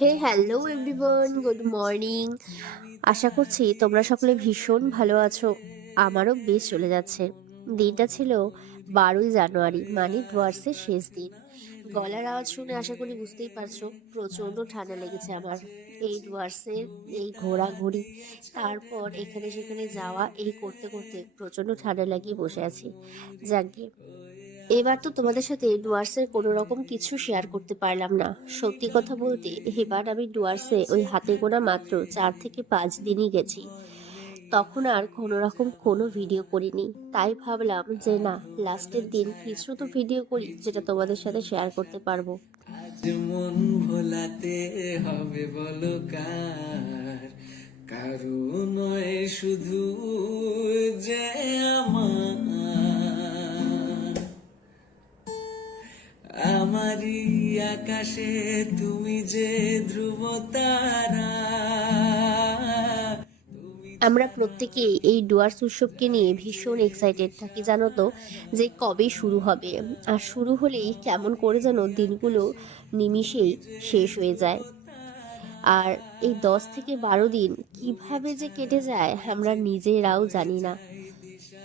Hello everyone, good morning. আশা করছি তোমরা সকলে ভীষণ ভালো আছো। আমারও বেশ চলে যাচ্ছে। দিনটা ছিল 12ই জানুয়ারি, মানে ডুয়ার্সের শেষ দিন। গলার আওয়াজ শুনে আশা করি বুঝতেই পারছো, প্রচণ্ড ঠান্ডা লেগেছে আমার। এই ডুয়ার্সের এই ঘোরাঘুরি, তারপর এখানে সেখানে যাওয়া, এই করতে করতে প্রচণ্ড ঠান্ডা লাগিয়ে বসে আছি। যাকগে, এবার তো তোমাদের সাথে ডুয়ার্সের কোনো রকম কিছু শেয়ার করতে পারলাম না। সত্যি কথা বলতে, এবার আমি ডুয়ার্সে ওই হাতে গোনা মাত্র 4 থেকে 5 দিনই গেছি। তখন আর কোনো রকম কোনো ভিডিও করিনি। তাই ভাবলাম যে না, লাস্টের দিন কিছু তো ভিডিও করি যেটা তোমাদের সাথে শেয়ার করতে পারবো। আজ মন ভোলাতে হবে বলো কার, কারো নয় শুধু যে আমার, আমারই আকাশে তুমি যে ধ্রুব তারা। আমরা প্রত্যেকেই এই ডুয়ার্স উৎসবকে নিয়ে ভীষণ এক্সাইটেড থাকি, জানো তো, যে কবে শুরু হবে। আর শুরু হলেই কেমন করে যেন দিনগুলো নিমিষেই শেষ হয়ে যায়। আর এই 10 থেকে 12 দিন কিভাবে যে কেটে যায় আমরা নিজেরাও জানি না।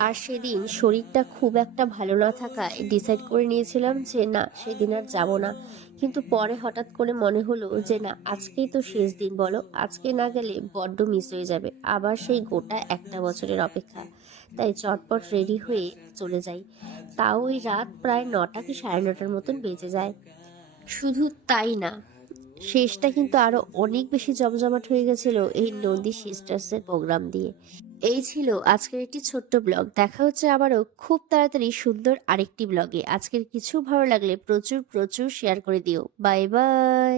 আর সেদিন শরীরটা খুব একটা ভালো না থাকায় ডিসাইড করে নিয়েছিলাম যে না, সেদিন আর যাব না। কিন্তু পরে হঠাৎ করে মনে হলো যে না, আজকেই তো শেষ দিন, বলো, আজকে না গেলে বড্ড মিস হয়ে যাবে আবার সেই গোটা একটা বছরের অপেক্ষা। তাই চটপট রেডি হয়ে চলে যাই। তাও ওই রাত প্রায় 9টা কি 9:30 মতন বেজে যায়। শুধু তাই না, শেষটা কিন্তু আরো অনেক বেশি জমজমাট হয়ে গেছিল এই নন্দী সিস্টার্সের প্রোগ্রাম দিয়ে। এই ছিল আজকের একটি ছোট্ট ব্লগ। দেখা হচ্ছে আবারও খুব তাড়াতাড়ি সুন্দর আরেকটি ব্লগে। আজকের কিছু ভালো লাগলে প্রচুর প্রচুর শেয়ার করে দিও। Bye bye.